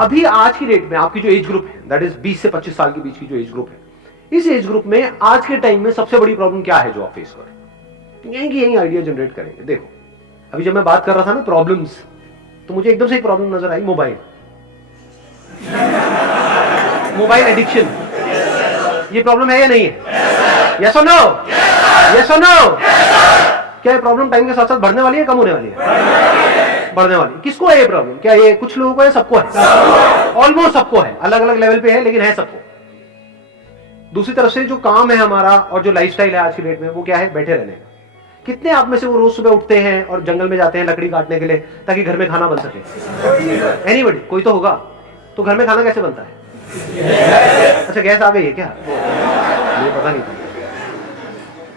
अभी आज की डेट में आपकी जो एज ग्रुप है, दैट इज 20 से 25 साल के बीच की जो एज ग्रुप है, इस एज ग्रुप में आज के टाइम में सबसे बड़ी प्रॉब्लम क्या है जो आप फेस कर रहे हैं? यही आइडिया जनरेट करेंगे। देखो, अभी जब मैं बात कर रहा था ना प्रॉब्लम्स, तो मुझे एकदम से एक प्रॉब्लम नजर आई, मोबाइल एडिक्शन। ये प्रॉब्लम है या नहीं है? यस और नो? यस और नो? क्या ये प्रॉब्लम टाइम के साथ साथ बढ़ने वाली है, कम होने वाली है? बढ़ने वाली। किसको है ये प्रॉब्लम? क्या ये कुछ लोगों को है, सबको है? ऑलमोस्ट सबको है, अलग अलग लेवल पे है, लेकिन है सबको। दूसरी तरफ से जो काम है हमारा और जो लाइफस्टाइल है आज की डेट में, वो क्या है? बैठे रहने का। कितने आप में से वो रोज सुबह उठते हैं और जंगल में जाते हैं लकड़ी काटने के लिए ताकि घर में खाना बन सके? एनीबॉडी? कोई तो होगा। तो घर में खाना कैसे बनता है? अच्छा, गैस आ गई है क्या? मुझे पता नहीं था।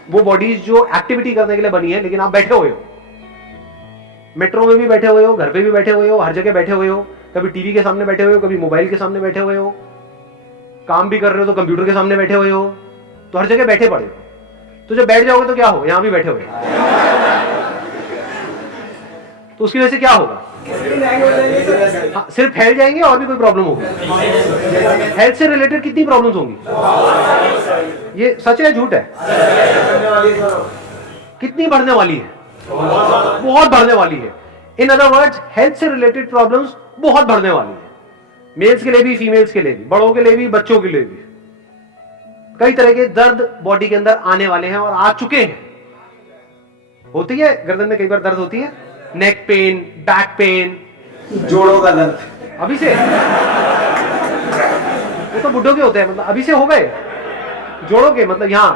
वो बॉडीज जो एक्टिविटी करने के लिए बनी है, लेकिन आप बैठे हुए हो, मेट्रो में भी बैठे हुए हो, घर पे भी बैठे हुए हो, हर जगह बैठे हुए हो। कभी टीवी के सामने बैठे हुए हो, कभी मोबाइल के सामने बैठे हुए हो, काम भी कर रहे हो तो कंप्यूटर के सामने बैठे हुए हो, तो हर जगह बैठे पड़े हो। तो जब बैठ जाओगे तो क्या हो? यहां भी बैठे हुए। तो उसकी वजह से क्या होगा? हाँ, सिर्फ फैल जाएंगे और भी कोई प्रॉब्लम होगी? हेल्थ से रिलेटेड कितनी प्रॉब्लम्स होंगी? ये सच है झूठ है? कितनी बढ़ने वाली है? बहुत बढ़ने वाली है। इन अदर वर्ड्स, हेल्थ से रिलेटेड प्रॉब्लम्स बहुत बढ़ने वाली है। मेल्स के लिए भी, फीमेल्स के लिए भी, बड़ों के लिए भी, बच्चों के लिए भी। कई तरह के दर्द बॉडी के अंदर आने वाले हैं और आ चुके हैं। होती है गर्दन में कई बार दर्द होती है, नेक पेन, बैक पेन, जोड़ों का दर्द अभी से। वो तो बुढ़ों के होते हैं, मतलब अभी से हो गए। जोड़ों के मतलब यहां।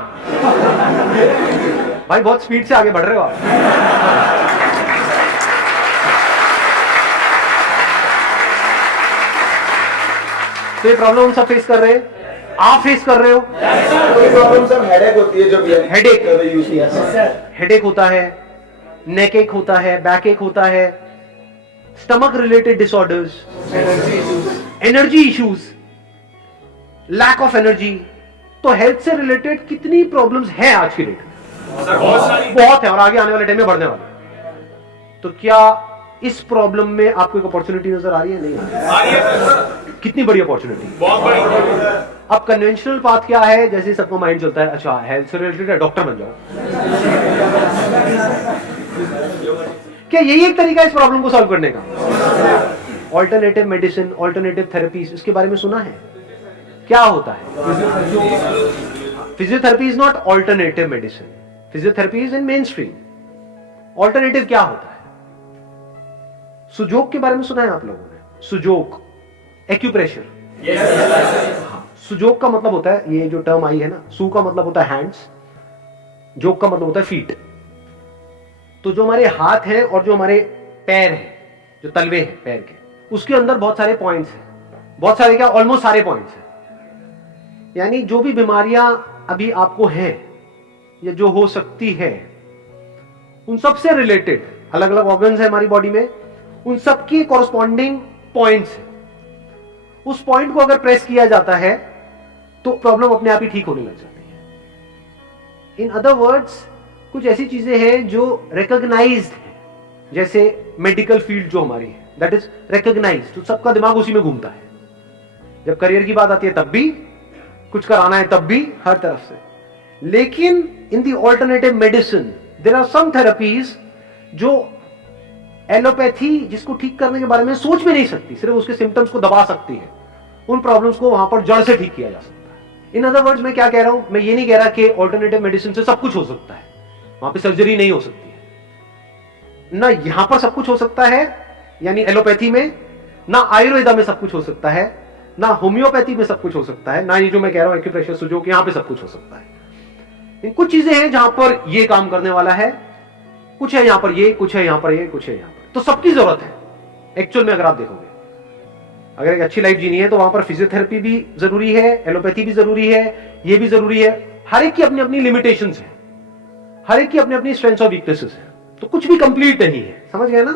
भाई बहुत स्पीड से आगे बढ़ रहे हो आप। तो ये प्रॉब्लम हम सब फेस कर रहे हैं, आप फेस कर रहे हो। कोई प्रॉब्लम सर हेडेक होती है, जो हेडेक होता है, नेक एक होता है, बैक एक होता है, stomach related disorders, energy issues, lack of energy. तो हेल्थ से रिलेटेड कितनी प्रॉब्लम्स हैं आज की डेट में? बहुत है, और आगे आने वाले टाइम में बढ़ने वाले। तो क्या इस प्रॉब्लम में आपको एक अपॉर्चुनिटी नजर आ रही है? नहीं आ रही है। कितनी बड़ी अपॉर्चुनिटी, बहुत बड़ी। अब कन्वेंशनल पाथ क्या है? जैसे सबको माइंड चलता है, अच्छा हेल्थ से रिलेटेड है, डॉक्टर बन जाओ। क्या यही एक तरीका है इस प्रॉब्लम को सॉल्व करने का? ऑल्टरनेटिव मेडिसिन, ऑल्टरनेटिव थेरेपीज, इसके बारे में सुना है? क्या होता है? Physiotherapy is not alternative medicine, physiotherapy is in main stream. Alternative क्या होता है? सुजोग के बारे में सुना है आप लोगों ने? सुजोग, एक्यूप्रेशर। सुजोग का मतलब होता है, ये जो टर्म आई है ना, सु का मतलब होता है हैंड्स, जोग का मतलब होता है फीट। तो जो हमारे हाथ हैं और जो हमारे पैर हैं, जो तलवे हैं पैर के, उसके अंदर बहुत सारे पॉइंट्स हैं। बहुत सारे क्या, ऑलमोस्ट सारे पॉइंट्स हैं। यानी जो भी बीमारियां अभी आपको हैं या जो हो सकती है, उन सब से रिलेटेड अलग अलग ऑर्गन्स है हमारी बॉडी में, उन सब की कॉरस्पॉन्डिंग पॉइंट्स है। उस पॉइंट को अगर प्रेस किया जाता है तो प्रॉब्लम अपने आप ही ठीक होने लग जाती है। इन अदर वर्ड्स, कुछ ऐसी चीजें हैं जो रिकॉग्नाइज्ड है, जैसे मेडिकल फील्ड जो हमारी है, दैट इज रिकॉग्नाइज्ड, तो सबका दिमाग उसी में घूमता है। जब करियर की बात आती है तब भी, कुछ कराना है तब भी, हर तरफ से। लेकिन in the alternative medicine there are some therapies जो एलोपैथी जिसको ठीक करने के बारे में सोच भी नहीं सकती, सिर्फ उसके सिम्टम्स को दबा सकती है, उन प्रॉब्लम्स को वहां पर जड़ से ठीक किया जा सकता है। इन अदर वर्ड्स, मैं क्या कह रहा हूं, मैं ये नहीं कह रहा कि ऑल्टरनेटिव मेडिसिन से सब कुछ हो सकता है, वहां पे सर्जरी नहीं हो सकती है ना, यहां पर सब कुछ हो सकता है, यानी एलोपैथी में ना, आयुर्वेदा में सब कुछ हो सकता है ना, होम्योपैथी में सब कुछ हो सकता है ना, ये जो मैं कह रहा हूं एक्यूप्रेशर, सुजोग, यहां पे सब कुछ हो सकता है। कुछ चीजें हैं जहां पर ये काम करने वाला है, कुछ है यहां पर ये, कुछ है यहां पर ये, कुछ है यहां पर, तो सबकी जरूरत है एक्चुअल में। अगर आप देखोगे, अगर एक अच्छी लाइफ जीनी है तो वहां पर फिजियोथेरेपी भी जरूरी है, एलोपैथी भी जरूरी है, ये भी जरूरी है। हर एक की अपनी अपनी लिमिटेशंस है, हर एक की अपनी अपनी स्ट्रेंथ्स और वीकनेसेस है, तो कुछ भी कंप्लीट नहीं है, समझ गए ना?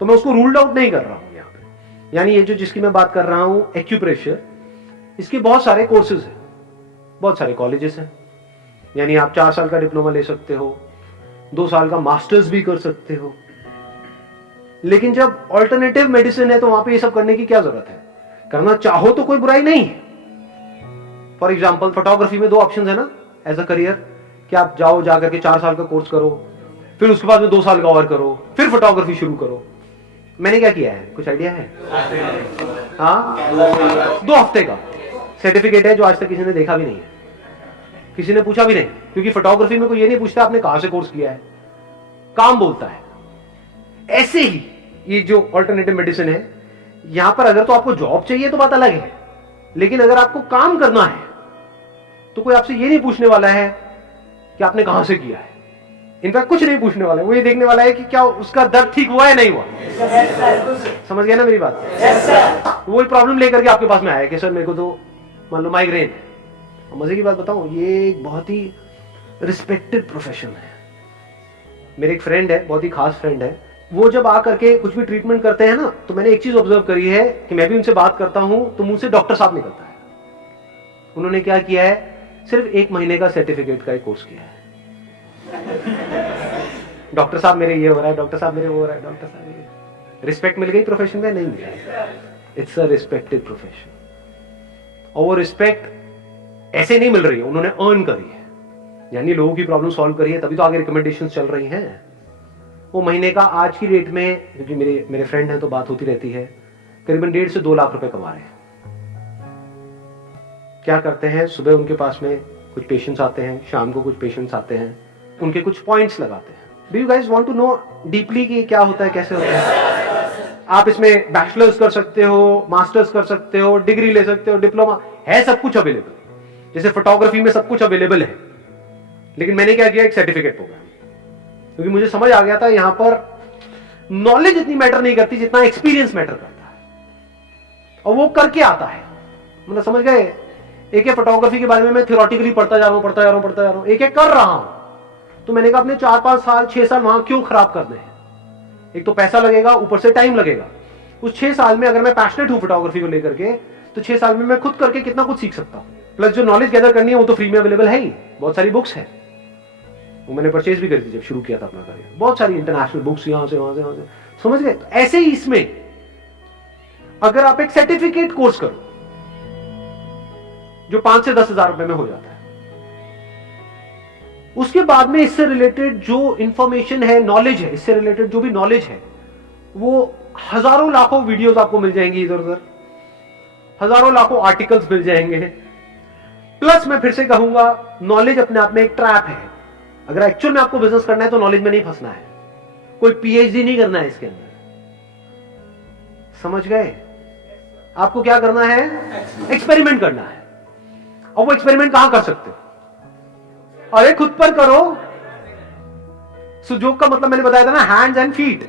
तो मैं उसको रूल्ड आउट नहीं कर रहा हूं यहां पे। यानी ये जो जिसकी मैं बात कर रहा हूं एक्यूप्रेशर, इसके बहुत सारे कोर्सेज हैं, बहुत सारे कॉलेजेस हैं। यानी आप 4 साल का डिप्लोमा ले सकते हो, 2 साल का मास्टर्स भी कर सकते हो, लेकिन जब ऑल्टरनेटिव मेडिसिन है तो वहां पे ये सब करने की क्या जरूरत है? करना चाहो तो कोई बुराई नहीं है। फॉर एग्जाम्पल फोटोग्राफी में 2 ऑप्शन है ना एज अ करियर, कि आप जाओ जाकर के 4 साल का कोर्स करो, फिर उसके बाद में 2 साल का और करो, फिर फोटोग्राफी शुरू करो। मैंने क्या किया है, कुछ आइडिया है? हाँ, 2 हफ्ते का सर्टिफिकेट है जो आज तक किसी ने देखा भी नहीं है, किसी ने पूछा भी नहीं, क्योंकि फोटोग्राफी में कोई ये नहीं पूछता आपने कहां से कोर्स किया है, काम बोलता है। ऐसे ही ये जो अल्टरनेटिव मेडिसिन है, यहां पर अगर तो आपको जॉब चाहिए तो बात अलग है, लेकिन अगर आपको काम करना है तो कोई आपसे ये नहीं पूछने वाला है कि आपने कहां से किया है। इनफैक्ट कुछ नहीं पूछने वाला है, वो ये देखने वाला है कि क्या उसका दर्द ठीक हुआ है नहीं हुआ। समझ गया ना मेरी बात? वही प्रॉब्लम लेकर के आपके पास में आया कि सर मेरे को तो मान लो माइग्रेन है। मजे की बात बताऊं, ये एक बहुत ही रिस्पेक्टेड प्रोफेशन है। मेरे एक फ्रेंड है, बहुत ही खास फ्रेंड है, वो जब आकर के कुछ भी ट्रीटमेंट करते हैं ना, तो मैंने एक चीज ऑब्जर्व करी है कि मैं भी उनसे बात करता हूं तो मुंह से डॉक्टर साहब निकलता है। उन्होंने क्या किया है, सिर्फ 1 महीने का सर्टिफिकेट का एक कोर्स किया है। डॉक्टर साहब मेरे ये हो रहा है, डॉक्टर साहब मेरे वो हो रहा है, डॉक्टर साहब ये। रिस्पेक्ट मिल गई प्रोफेशन में? नहीं मिला। इट्स अ रिस्पेक्टेड प्रोफेशन, और वो रिस्पेक्ट ऐसे नहीं मिल रही है, उन्होंने अर्न करी है, यानी लोगों की प्रॉब्लम सॉल्व करी है, तभी तो आगे रिकमेंडेशन चल रही हैं। वो महीने का आज की रेट में, क्योंकि मेरे फ्रेंड हैं तो बात होती रहती है, करीबन 1.5 से 2 लाख रुपए कमा रहे हैं। क्या करते हैं, सुबह उनके पास में कुछ पेशेंट्स आते हैं, शाम को कुछ पेशेंट्स आते हैं, उनके कुछ पॉइंट्स लगाते हैं। Do you guys want to know deeply कि क्या होता है, कैसे होता है? आप इसमें बैचलर्स कर सकते हो, मास्टर्स कर सकते हो, डिग्री ले सकते हो, डिप्लोमा है, सब कुछ अवेलेबल। जैसे फोटोग्राफी में सब कुछ अवेलेबल है, लेकिन मैंने क्या किया, एक सर्टिफिकेट प्रोग्राम, क्योंकि मुझे समझ आ गया था यहां पर नॉलेज इतनी मैटर नहीं करती जितना एक्सपीरियंस मैटर करता है, और वो करके आता है। मतलब समझ गए, एक एक फोटोग्राफी के बारे में मैं थियोरेटिकली पढ़ता जा रहा हूं, एक एक कर रहा हूं। तो मैंने कहा अपने 4-5 साल 6 साल वहां क्यों खराब करने हैं? एक तो पैसा लगेगा, ऊपर से टाइम लगेगा। उस 6 साल में अगर मैं पैशनेट हूं फोटोग्राफी को लेकर के, तो 6 साल में मैं खुद करके कितना कुछ सीख सकता हूं। प्लस जो नॉलेज गैदर करनी है वो तो फ्री में अवेलेबल है ही, बहुत सारी बुक्स है, वो मैंने परचेज भी करी थी जब शुरू किया था अपना करियर। बहुत सारी इंटरनेशनल बुक्स यहां से वहां से, समझ गए? तो ऐसे ही इसमें अगर आप एक सर्टिफिकेट कोर्स करो जो 5 से 10 हजार रुपए में हो जाता है, उसके बाद में इससे रिलेटेड जो इंफॉर्मेशन है, नॉलेज है, इससे रिलेटेड जो भी नॉलेज है, वो हजारों लाखों वीडियोस आपको मिल जाएंगी इधर उधर, हजारों लाखों आर्टिकल्स मिल जाएंगे। प्लस मैं फिर से कहूंगा, नॉलेज अपने आप में एक ट्रैप है। अगर एक्चुअल में आपको बिजनेस करना है तो नॉलेज में नहीं फंसना है, कोई पीएचडी नहीं करना है इसके अंदर। समझ गए? आपको क्या करना है, एक्सपेरिमेंट करना है। और वो एक्सपेरिमेंट कहां कर सकते हो? अरे खुद पर करो। सुजोग का मतलब मैंने बताया था ना, हैंड्स एंड फीट।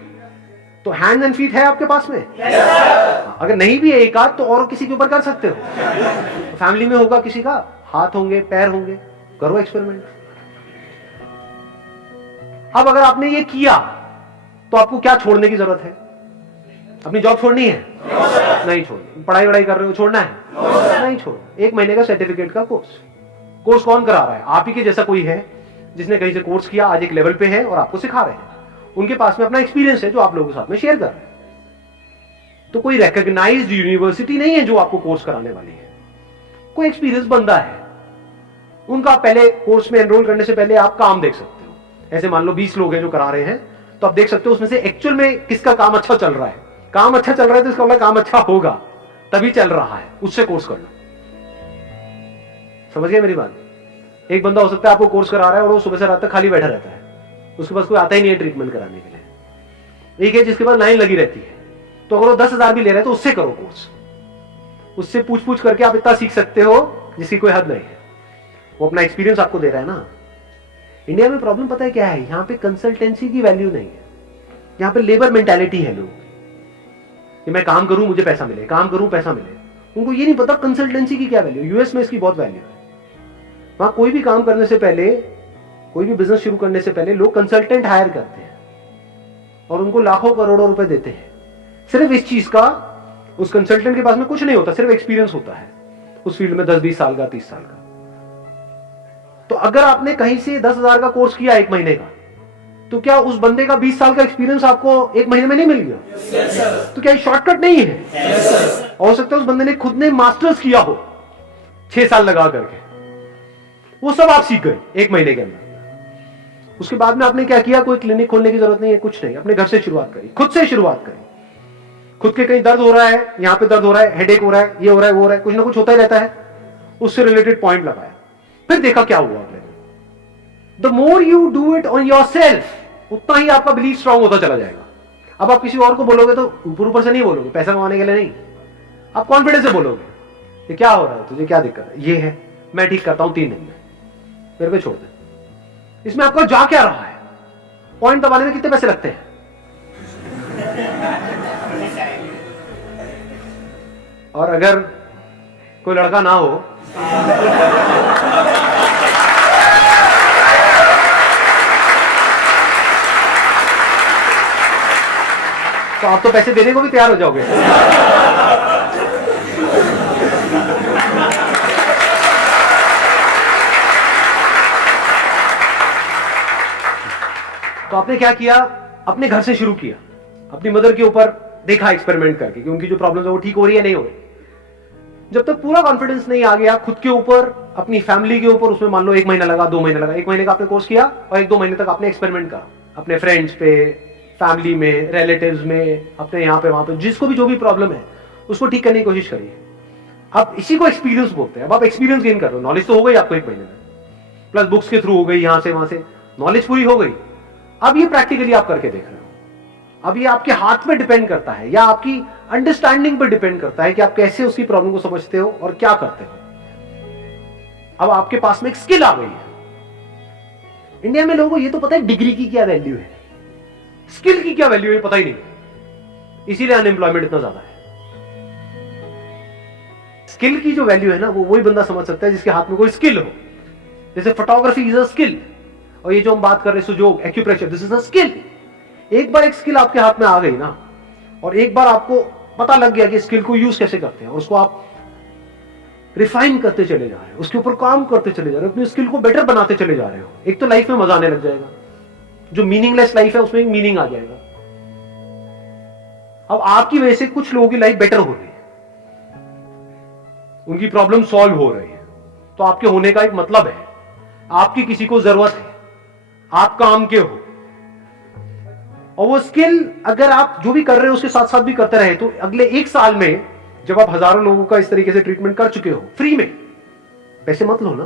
तो हैंड्स एंड फीट है आपके पास में? अगर नहीं भी है एक आध, तो और किसी के ऊपर कर सकते हो। फैमिली में होगा किसी का, हाथ होंगे, पैर होंगे, करो एक्सपेरिमेंट। अब अगर आपने ये किया तो आपको क्या छोड़ने की जरूरत है? अपनी जॉब छोड़नी है? नहीं छोड़नी। पढ़ाई वढ़ाई कर रहे हो, छोड़ना है? नहीं छोड़। 1 महीने का सर्टिफिकेट का कोर्स कौन करा रहा है? आप ही के जैसा कोई है जिसने कहीं से कोर्स किया, आज एक लेवल पे है और आपको सिखा रहे हैं। उनके पास में अपना एक्सपीरियंस है जो आप लोगों के साथ में शेयर कर रहे हैं। तो कोई रिकॉग्नाइज्ड यूनिवर्सिटी नहीं है जो आपको कोर्स कराने वाली है, कोई एक्सपीरियंस बंदा है। उनका पहले कोर्स में एनरोल करने से पहले आप काम देख सकते हो। ऐसे मान लो 20 लोग हैं जो करा रहे हैं, तो आप देख सकते हो उसमें से एक्चुअल में किसका काम अच्छा चल रहा है। काम अच्छा चल रहा है तो इसका मतलब काम अच्छा होगा, तभी चल रहा है, उससे कोर्स कर लो। समझ गए मेरी बात? एक बंदा हो सकता है आपको कोर्स करा रहा है और वो सुबह से रात तक खाली बैठा रहता है, उसके पास कोई आता ही नहीं है ट्रीटमेंट कराने के लिए। एक है जिसके पास लाइन लगी रहती है, तो अगर वो 10,000 भी ले रहे हैं तो उससे करो कोर्स। उससे पूछ करके आप इतना सीख सकते हो जिसकी कोई हद नहीं है। वो अपना एक्सपीरियंस आपको दे रहा है ना। इंडिया में प्रॉब्लम पता है क्या है? यहाँ पे कंसल्टेंसी की वैल्यू नहीं है, यहाँ पे लेबर मेंटालिटी है लोग कि मैं काम करूं मुझे पैसा मिले, काम करूं पैसा मिले। उनको ये नहीं पता कंसल्टेंसी की क्या वैल्यू। यूएस में इसकी बहुत वैल्यू है। वहां कोई भी काम करने से पहले, कोई भी बिजनेस शुरू करने से पहले लोग कंसल्टेंट हायर करते हैं और उनको लाखों करोड़ों रुपए देते हैं सिर्फ इस चीज का। उस कंसल्टेंट के पास में कुछ नहीं होता, सिर्फ एक्सपीरियंस होता है उस फील्ड में 10-20 साल का, 30 साल का। तो अगर आपने कहीं से 10,000 का कोर्स किया 1 महीने का, तो क्या उस बंदे का 20 साल का एक्सपीरियंस आपको एक महीने में नहीं मिल गया? तो क्या ये शॉर्टकट नहीं है? हो सकता है उस बंदे ने खुद ने मास्टर्स किया हो 6 साल लगा करके, वो सब आप सीख गए एक महीने के अंदर। उसके बाद में आपने क्या किया? कोई क्लिनिक खोलने की जरूरत नहीं है, कुछ नहीं, अपने घर से शुरुआत करी, खुद से शुरुआत करी। खुद के कहीं दर्द हो रहा है, यहां पे दर्द हो रहा है, हेडेक हो रहा है, ये हो रहा है, वो हो रहा है, कुछ ना कुछ होता ही रहता है, उससे रिलेटेड पॉइंट लगाया, फिर देखा क्या हुआ आपने। The more you do it on your self, उतना ही आपका बिलीफ स्ट्रांग होता चला जाएगा। अब आप किसी और को बोलोगे तो ऊपर ऊपर से नहीं बोलोगे, पैसा कमाने के लिए नहीं, आप कॉन्फिडेंस से बोलोगे ये क्या हो रहा है, तुझे क्या दिक्कत है, ये है, मैं ठीक करता हूं 3 दिन में, मेरे पे छोड़ दे। इसमें आपका जा क्या रहा है? पॉइंट दबाने में कितने पैसे लगते हैं? और अगर कोई लड़का ना हो तो आप तो पैसे देने को भी तैयार हो जाओगे। तो आपने क्या किया? अपने घर से शुरू किया, अपनी मदर के ऊपर देखा एक्सपेरिमेंट करके कि उनकी जो प्रॉब्लम है वो ठीक हो रही है नहीं हो रही। जब तक पूरा कॉन्फिडेंस नहीं आ गया खुद के ऊपर, अपनी फैमिली के ऊपर, उसमें मान लो 1 महीना लगा, 2 महीने लगा, 1 महीने का आपने कोर्स किया और 1-2 महीने तक आपने एक्सपेरिमेंट करा अपने फ्रेंड्स पे, फैमिली में, रिलेटिव्स में, अपने यहाँ पे वहां पे, जिसको भी जो भी प्रॉब्लम है उसको ठीक करने की कोशिश करिए। अब इसी को एक्सपीरियंस बोलते हैं। अब आप एक्सपीरियंस गेन कर रहे हो, नॉलेज तो हो गई आपको 1 महीने में, प्लस बुक्स के थ्रू हो गई, यहां से वहां से नॉलेज पूरी हो गई। अब ये प्रैक्टिकली आप करके देख रहे हो। अब ये आपके हाथ में डिपेंड करता है या आपकी अंडरस्टैंडिंग पर डिपेंड करता है कि आप कैसे उसकी प्रॉब्लम को समझते हो और क्या करते हो। अब आपके पास में एक स्किल आ गई है। इंडिया में लोगों को ये तो पता है डिग्री की क्या वैल्यू है, स्किल की क्या वैल्यू है पता ही नहीं, इसीलिए अनएम्प्लॉयमेंट इतना ज्यादा है। स्किल की जो वैल्यू है ना, वो वही बंदा समझ सकता है जिसके हाथ में कोई स्किल हो। जैसे फोटोग्राफी इज अ स्किल, और ये जो हम बात कर रहे हैं sujok, acupressure, this is a skill. एक बार एक स्किल आपके हाथ में आ गई ना, और एक बार आपको पता लग गया कि स्किल को यूज कैसे करते हैं, और उसको आप रिफाइन करते चले जा रहे हो, उसके ऊपर काम करते चले जा रहे हो, अपनी स्किल को बेटर बनाते चले जा रहे हो, एक तो लाइफ में मजा आने लग जाएगा। जो मीनिंगलेस लाइफ है उसमें एक मीनिंग आ जाएगा। अब आपकी वजह से कुछ लोगों की लाइफ बेटर हो रही है, उनकी प्रॉब्लम सॉल्व हो रही है, तो आपके होने का एक मतलब है, आपकी किसी को जरूरत है, आप काम के हो। और वो स्किल अगर आप जो भी कर रहे हो उसके साथ साथ भी करते रहे, तो अगले 1 साल में जब आप हजारों लोगों का इस तरीके से ट्रीटमेंट कर चुके हो फ्री में, पैसे मत लो ना,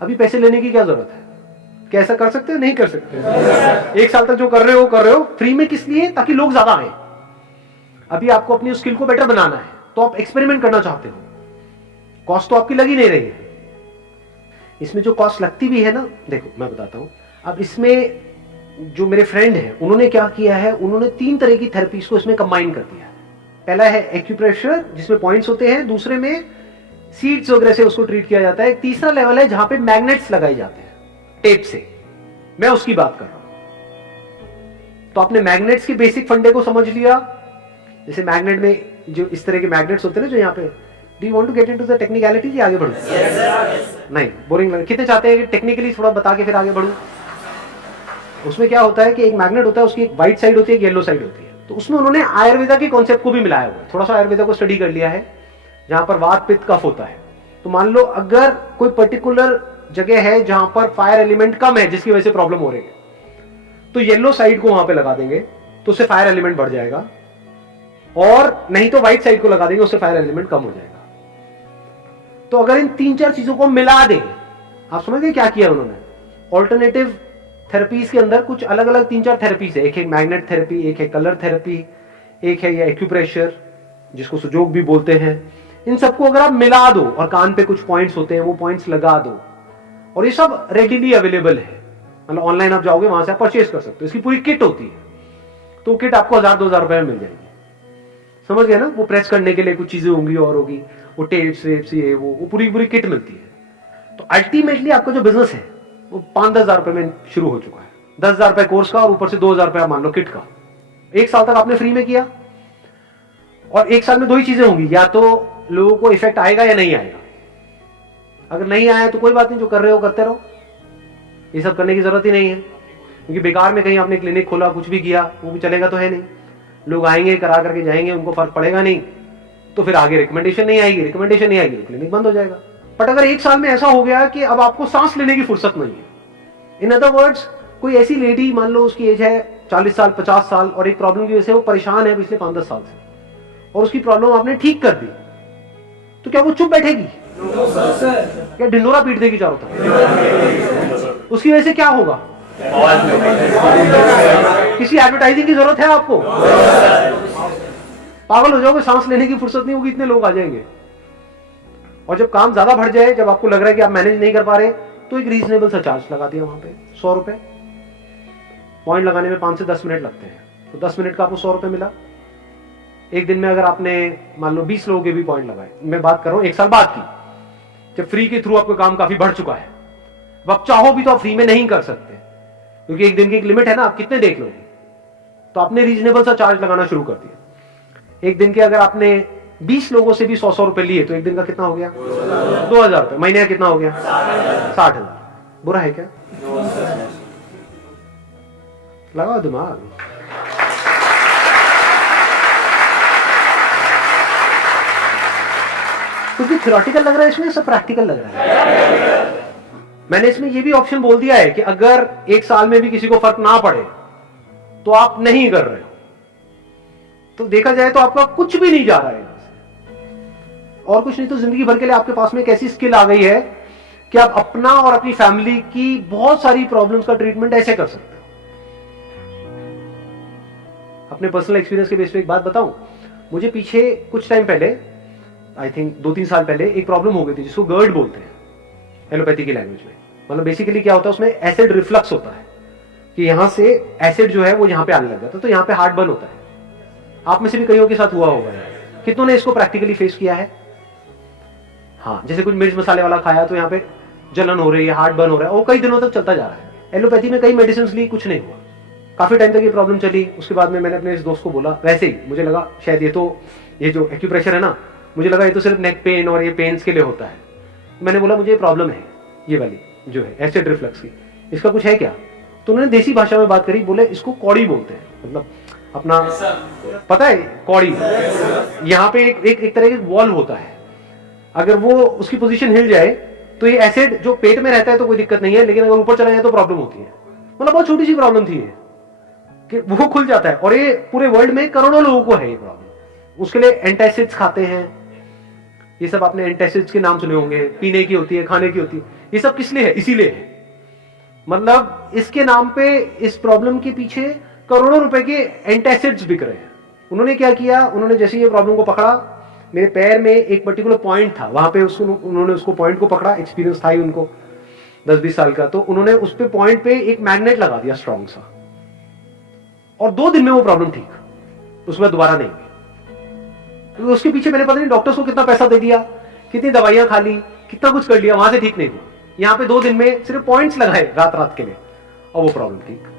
अभी पैसे लेने की क्या जरूरत है? क्या ऐसा कर सकते हो? नहीं कर सकते। 1 साल तक जो कर रहे हो फ्री में, किस लिए? ताकि लोग ज्यादा आए। अभी आपको अपनी स्किल को बेटर बनाना है, तो आप एक्सपेरिमेंट करना चाहते हो, कॉस्ट तो आपकी लगी नहीं रही है। इसमें जो कॉस्ट लगती भी है ना, देखो मैं बताता हूं। अब इसमें जो मेरे फ्रेंड हैं उन्होंने क्या किया है, उन्होंने 3 तरह की थेरेपीज को इसमें कंबाइन कर दिया है। पहला है एक्यूप्रेशर जिसमें पॉइंट्स होते हैं, दूसरे में सीड्स वगैरह से उसको ट्रीट किया जाता है, एक तीसरा लेवल है जहां पे मैग्नेट्स लगाए जाते हैं टेप से, मैं उसकी बात कर रहा हूं। तो आपने मैग्नेट्स के बेसिक फंडे को समझ लिया। जैसे मैग्नेट में जो इस तरह के मैग्नेट्स होते हैं ना, जो यहाँ पे, do you want to get into the technicalities या आगे बढ़ूं? नहीं, बोरिंग लगे। कितने चाहते हैं कि टेक्निकली थोड़ा बता के फिर आगे बढ़ूं? उसमें क्या होता है कि एक मैग्नेट होता है, उसकी एक व्हाइट साइड होती है, एक येलो साइड होती है। तो उसमें उन्होंने आयुर्वेदा के कॉन्सेप्ट को भी मिलाया हुआ है, थोड़ा सा आयुर्वेदा को स्टडी कर लिया है, जहां पर वात पित्त कफ होता है। तो मान लो अगर कोई पर्टिकुलर जगह है जहां पर फायर एलिमेंट कम है, जिसकी वजह से प्रॉब्लम हो रही है, तो येलो साइड को वहां पे लगा देंगे तो उससे फायर एलिमेंट बढ़ जाएगा, और नहीं तो व्हाइट साइड को लगा देंगे, उससे फायर एलिमेंट कम हो जाएगा। तो अगर इन 3-4 चीजों को मिला दें, आप समझ गए क्या किया उन्होंने? ऑल्टरनेटिव थेरेपीज के अंदर कुछ अलग अलग 3-4 थेरेपीज है। एक है मैग्नेट थेरेपी, एक है कलर थेरेपी, एक है ये एक्यूप्रेशर जिसको सुजोग भी बोलते हैं। इन सबको अगर आप मिला दो और कान पे कुछ पॉइंट्स होते हैं, वो पॉइंट्स लगा दो, और ये सब रेडीली अवेलेबल है, मतलब ऑनलाइन आप जाओगे वहां से आप परचेज कर सकते हो। इसकी पूरी किट होती है, तो किट आपको 1000-2000 रुपए में मिल जाएगी। समझ गए ना? वो प्रेस करने के लिए कुछ चीजें होंगी और होगी, वो टेप्स वेप्स ये वो पूरी किट मिलती है। तो अल्टीमेटली आपका जो बिजनेस है वो 5-10 हजार रुपए में शुरू हो चुका है। 10,000 रुपए कोर्स का और ऊपर से 2,000 रुपए मान लो किट का। 1 साल तक आपने फ्री में किया, और 1 साल में 2 ही चीजें होंगी, या तो लोगों को इफेक्ट आएगा या नहीं आएगा। अगर नहीं आया तो कोई बात नहीं, जो कर रहे हो करते रहो, ये सब करने की जरूरत ही नहीं है। क्योंकि बेकार में कहीं आपने क्लिनिक खोला, कुछ भी किया, वो भी चलेगा तो है नहीं। लोग आएंगे, करा करके जाएंगे, उनको फर्क पड़ेगा नहीं, तो फिर आगे रिकमेंडेशन नहीं आएगी, रिकमेंडेशन नहीं आएगी तो क्लिनिक बंद हो जाएगा। बट अगर 1 साल में ऐसा हो गया कि अब आपको सांस लेने की फुर्सत नहीं है, इन अदर वर्ड्स कोई ऐसी लेडी, मान लो उसकी एज है 40 साल 50 साल और एक प्रॉब्लम की वजह से वो परेशान है पिछले 5-10 साल से, और उसकी प्रॉब्लम आपने ठीक कर दी, तो क्या वो चुप बैठेगी? क्या ढिंडोरा पीट देगी चारों तरफ? उसकी वजह से क्या होगा? किसी एडवर्टाइजिंग की जरूरत है आपको? पागल हो जाओगे, सांस लेने की फुर्सत नहीं होगी, इतने लोग आ जाएंगे। और जब काम ज्यादा बढ़ जाए, जब आपको लग रहा है कि आप मैनेज नहीं कर पा रहे, तो एक रीजनेबल सा चार्ज लगा दिया वहां पे, 100 रुपए। पॉइंट लगाने में 5 से 10 मिनट लगते हैं, तो 10 मिनट का आपको 100 रुपए मिला। एक दिन में अगर आपने मान लो 20 लोगों के भी पॉइंट लगाए, मैं बात कर रहा हूं 1 साल बाद की, जब फ्री के थ्रू आपका काम काफी बढ़ चुका है, अब आप चाहो भी तो आप फ्री में नहीं कर सकते, क्योंकि एक दिन की एक लिमिट है ना, आप कितने देख लोगे। तो आपने रीजनेबल सा चार्ज लगाना शुरू कर दिया। एक दिन के अगर आपने 20 लोगों से भी 100-100 रुपए लिए, तो एक दिन का कितना हो गया? 2000 रुपए। महीने का कितना हो गया? 60,000। बुरा है क्या? लगाओ दिमाग। कुछ भी थ्योरेटिकल लग रहा है इसमें, सब प्रैक्टिकल लग रहा है। मैंने इसमें ये भी ऑप्शन बोल दिया है कि अगर 1 साल में भी किसी को फर्क ना पड़े तो आप नहीं कर रहे हो, तो देखा जाए तो आपका कुछ भी नहीं जा रहा है यहां से। और कुछ नहीं तो जिंदगी भर के लिए आपके पास में एक ऐसी स्किल आ गई है कि आप अपना और अपनी फैमिली की बहुत सारी प्रॉब्लम्स का ट्रीटमेंट ऐसे कर सकते हो। अपने पर्सनल एक्सपीरियंस के बेस पे एक बात बताऊं, मुझे पीछे कुछ टाइम पहले, आई थिंक 2-3 साल पहले, एक प्रॉब्लम हो गई थी जिसको गर्ड बोलते हैं एलोपैथी की लैंग्वेज में। मतलब बेसिकली क्या होता है, उसमें एसिड रिफ्लक्स होता है कि यहां से एसिड जो है वो यहां पे आने लग जाता है, तो यहां पे हार्ट बर्न होता है। आप में से भी कईयों के साथ हुआ होगा, कितनों ने इसको प्रैक्टिकली फेस किया है? हाँ, जैसे कुछ मिर्च मसाले वाला खाया तो यहाँ पे जलन हो रही है, हार्ट बर्न हो रहा है, और कई दिनों तक चलता जा रहा है। एलोपैथी में कई मेडिसिन ली, कुछ नहीं हुआ, काफी टाइम तक ये प्रॉब्लम चली। उसके बाद में मैंने अपने इस दोस्त को बोला, वैसे ही मुझे लगा शायद ये जो एक्यूप्रेशर है ना, मुझे लगा ये तो सिर्फ नेक पेन और ये पेन्स के लिए होता है। मैंने बोला मुझे प्रॉब्लम है ये वाली जो है एसिड रिफ्लक्स की, इसका कुछ है क्या? तो उन्होंने देसी भाषा में बात करी, बोले इसको कौड़ी बोलते हैं। मतलब अपना पता है कौड़ी, यहाँ पे एक तरह का वॉल्व होता है, अगर वो उसकी पोजीशन हिल जाए तो ये एसिड जो पेट में रहता है तो कोई दिक्कत नहीं है, लेकिन अगर ऊपर चला जाए तो प्रॉब्लम होती है। मतलब बहुत छोटी सी प्रॉब्लम थी ये कि वो खुल जाता है, और ये पूरे वर्ल्ड में करोड़ों लोगों को है ये प्रॉब्लम। उसके लिए एंटासिड्स खाते हैं, ये सब आपने एंटासिड्स के नाम सुने होंगे, पीने की होती है, खाने की होती है। ये सब किस लिए है? इसीलिए है। मतलब इसके नाम पे इस प्रॉब्लम के पीछे करोड़ों रुपए के एंटासिड्स बिक रहे हैं। उन्होंने क्या किया, उन्होंने जैसे ये प्रॉब्लम को पकड़ा, मेरे पैर में एक पर्टिकुलर पॉइंट था, वहां पे उन्होंने उसको पॉइंट को पकड़ा, एक्सपीरियंस था ही उनको 10-20 साल का, तो उन्होंने उस पे पॉइंट पे एक मैग्नेट लगा दिया स्ट्रॉन्ग सा, और 2 दिन में वो प्रॉब्लम ठीक, उसके बाद दोबारा नहीं। तो उसके पीछे मैंने पता नहीं डॉक्टर्स को कितना पैसा दे दिया, कितनी दवाइयां खा ली, कितना कुछ कर लिया, वहां से ठीक नहीं हुआ। यहाँ पे 2 दिन में सिर्फ पॉइंट्स लगाए रात के लिए, और वो प्रॉब्लम ठीक।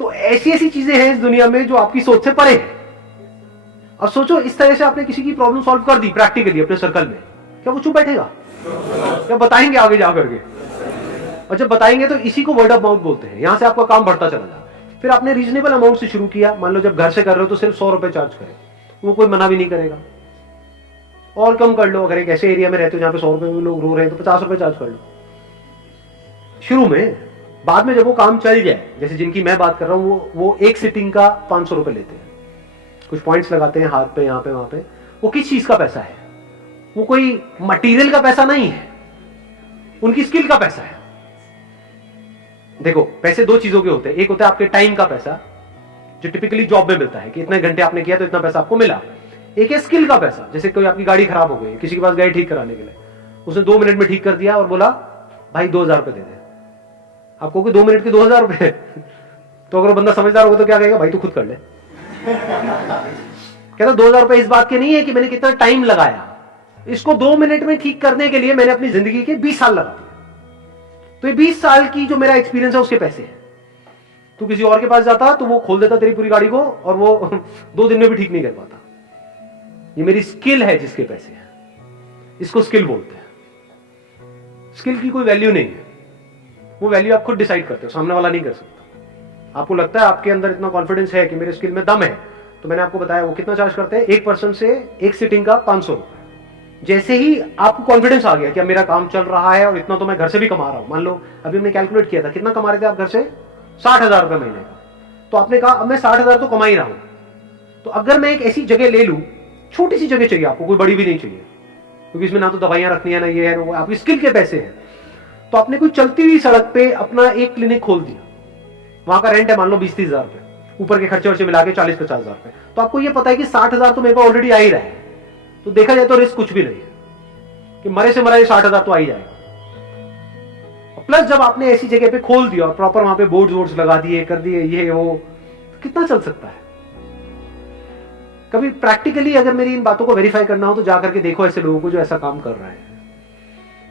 तो ऐसी ऐसी चीजें हैं इस दुनिया में जो आपकी सोच से परे है। अब सोचो, इस तरह से आपने किसी की प्रॉब्लम सॉल्व कर दी प्रैक्टिकली अपने सर्कल में, क्या वो चुप बैठेगा? क्या बताएंगे आगे जाकर के? और जब बताएंगे तो इसी को वर्ड ऑफ माउथ बोलते हैं। यहां से आपका काम बढ़ता चला जाए। फिर आपने रीजनेबल अमाउंट से शुरू किया, मान लो जब घर से कर रहे हो तो सिर्फ 100 रुपए चार्ज करें, वो कोई मना भी नहीं करेगा। और कम कर लो, अगर एक ऐसे एरिया में रहते हो जहां पे 100 रुपए में लोग रो रहे हैं तो 50 रुपए चार्ज कर लो शुरू में। बाद में जब वो काम चल जाए, जैसे जिनकी मैं बात कर रहा हूं, वो एक सिटिंग का 500 रुपए लेते हैं, कुछ पॉइंट्स लगाते हैं हाथ पे, यहाँ पे, वहां पे। वो किस चीज का पैसा है? वो कोई मटेरियल का पैसा नहीं है, उनकी स्किल का पैसा है। देखो, पैसे 2 चीजों के होते हैं। एक होता है आपके टाइम का पैसा, जो टिपिकली जॉब में मिलता है कि इतने घंटे आपने किया तो इतना पैसा आपको मिला। एक है स्किल का पैसा, जैसे कोई आपकी गाड़ी खराब हो गई, किसी के पास गाड़ी ठीक कराने के लिए, उसने 2 मिनट में ठीक कर दिया और बोला भाई 2000 रुपए दे दे। आपको 2 मिनट के 2000 रुपए तो अगर बंदा समझदार होगा तो क्या कहेगा, भाई तू खुद कर ले। कहता 2000 रुपए इस बात के नहीं है कि मैंने कितना टाइम लगाया, इसको 2 मिनट में ठीक करने के लिए मैंने अपनी जिंदगी के 20 साल लगा दिए। तो ये 20 साल की जो मेरा एक्सपीरियंस है उसके पैसे हैं। तू किसी और के पास जाता तो वो खोल देता तेरी पूरी गाड़ी को, और वो 2 दिन में भी ठीक नहीं कर पाता। ये मेरी स्किल है जिसके पैसे हैं, इसको स्किल बोलते हैं। स्किल की कोई वैल्यू नहीं है। वो वैल्यू आप खुद डिसाइड करते हो, सामने वाला नहीं कर सकता। आपको लगता है आपके अंदर इतना कॉन्फिडेंस है कि मेरे स्किल में दम है, तो मैंने आपको बताया वो कितना चार्ज करते हैं, एक पर्सन से एक सिटिंग का 500 रुपए। जैसे ही आपको कॉन्फिडेंस आ गया कि अब मेरा काम चल रहा है और इतना तो मैं घर से भी कमा रहा हूं, मान लो अभी हमने कैलकुलेट किया था कितना कमा रहे थे आप घर से, 60,000 रुपए महीने का, तो आपने कहा अब मैं 60,000 तो कमा ही रहा हूं, तो अगर मैं एक ऐसी जगह ले लूं, छोटी सी जगह चाहिए आपको, कोई बड़ी भी नहीं चाहिए, क्योंकि इसमें ना तो दवाइयां रखनी है ना ये है ना वो, आपकी स्किल के पैसे हैं, तो आपने कोई चलती हुई सड़क पे अपना एक क्लिनिक खोल दिया, वहां का रेंट है मान लो 20-30 हजार रुपए, ऊपर के खर्चे वर्चे मिला के 40-50 हजार रुपए, तो आपको ये पता है कि 60,000 तो मेरे पास ऑलरेडी आ ही रहा है, तो देखा जाए तो रिस्क कुछ भी नहीं है कि मरे से मरा ये 60,000 तो आ ही जाएगा। प्लस जब आपने ऐसी जगह पे खोल दिया और प्रॉपर वहां पे बोर्ड्स लगा दिए, कर दिए ये वो, कितना चल सकता है। कभी प्रैक्टिकली अगर मेरी इन बातों को वेरीफाई करना हो तो जाकर के देखो ऐसे लोगों को जो ऐसा काम कर रहे हैं,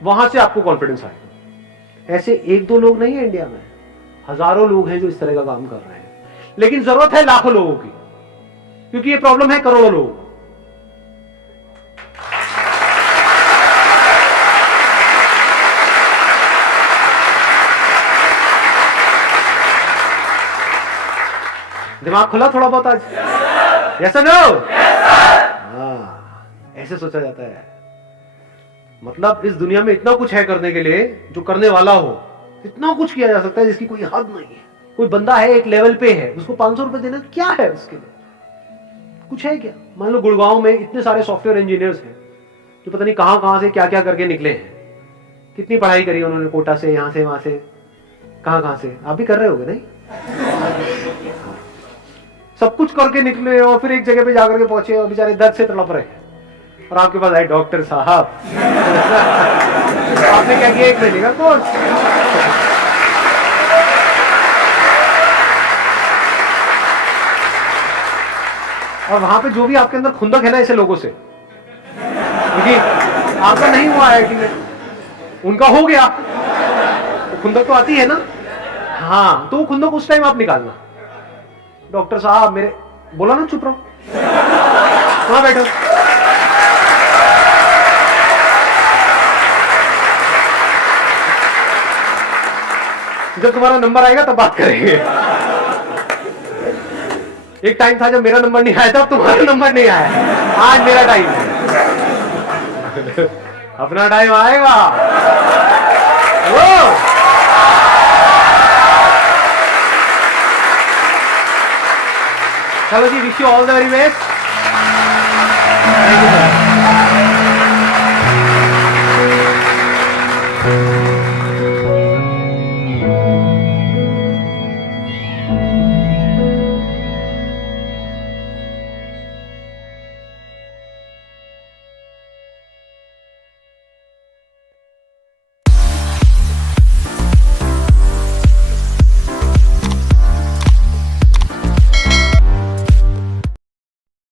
वहां से आपको कॉन्फिडेंस आएगा। ऐसे एक दो लोग नहीं है इंडिया में, हजारों लोग हैं जो इस तरह का काम कर रहे हैं, लेकिन जरूरत है लाखों लोगों की, क्योंकि ये प्रॉब्लम है करोड़ों लोगों को। दिमाग खुला थोड़ा बहुत आज? यस और नो? हाँ, ऐसे सोचा जाता है। मतलब इस दुनिया में इतना कुछ है करने के लिए, जो करने वाला हो इतना कुछ किया जा सकता है जिसकी कोई हद नहीं है। कोई बंदा है एक लेवल पे है, उसको 500 रुपए देना क्या है उसके लिए? कुछ है क्या? मान लो गुड़गांव में इतने सारे सॉफ्टवेयर इंजीनियर्स हैं जो पता नहीं कहां से क्या क्या करके निकले हैं, कितनी पढ़ाई करी उन्होंने, कोटा से, यहां से, वहां से, कहां से। आप भी कर रहे होगे नहीं? सब कुछ करके निकले और फिर एक जगह पे जाकर के पहुंचे और बेचारे दर्द से तड़प रहे हैं, और आपके पास आए डॉक्टर साहब। आपने क्या किया? एक महीने का कोर्स। और वहां पे जो भी आपके अंदर खुंदक है ना ऐसे लोगों से, क्योंकि आपका नहीं हुआ है कि उनका हो गया, तो खुंदक तो आती है ना। हाँ, तो वो खुंदक उस टाइम आप निकालना। डॉक्टर साहब मेरे, बोला ना चुप रहो, वहां बैठो। जब तुम्हारा नंबर आएगा तब बात करेंगे। एक टाइम था जब मेरा नंबर नहीं आया था, अब तुम्हारा नंबर नहीं आया, आज मेरा टाइम है। अपना टाइम आएगा। वो चलो जी, wish you all the very best.